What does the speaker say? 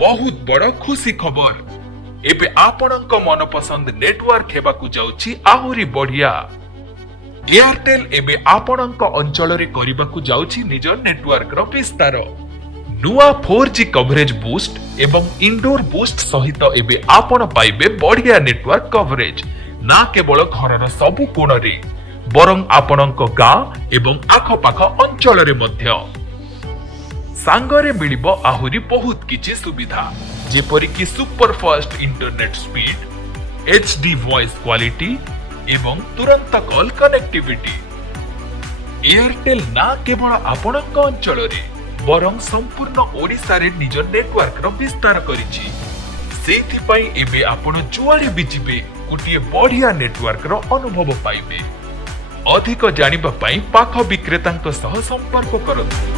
बहुत बड़ खुशी खबर एबे आपणक मनपसंद नेटवर्क हेबाकु जाउछि आहुरी बढ़िया। एयरटेल एबे आपणक अंचल रे करिबाकु जाउछि निज नेटवर्क रो विस्तार। नुआ 4G कवरेज बूस्ट एवं इंडोर बूस्ट सहित एबे आपण पाइबे बढ़िया नेटवर्क कवरेज ना केवल घरर सबु कोण रे बरं आपणक गां एवं आखपाख अंचल रे मध्य सांगरे मिलिबो आहुरी बहुत किछि सुविधा जेपरि कि super fast internet speed HD voice quality एवं तुरंत कॉल कनेक्टिविटी। एयरटेल ना केवल आपणक अंचल रे बरं संपूर्ण ओडिसा रे निज नेटवर्क रो विस्तार करिछि। सेथि पई एबे आपण जुआडे भी जिबे गोटिए बढ़िया नेटवर्क रो अनुभव पाइबे। अधिक जानिबा पई पाख विक्रेतांक सह संपर्क करନ୍ତୁ।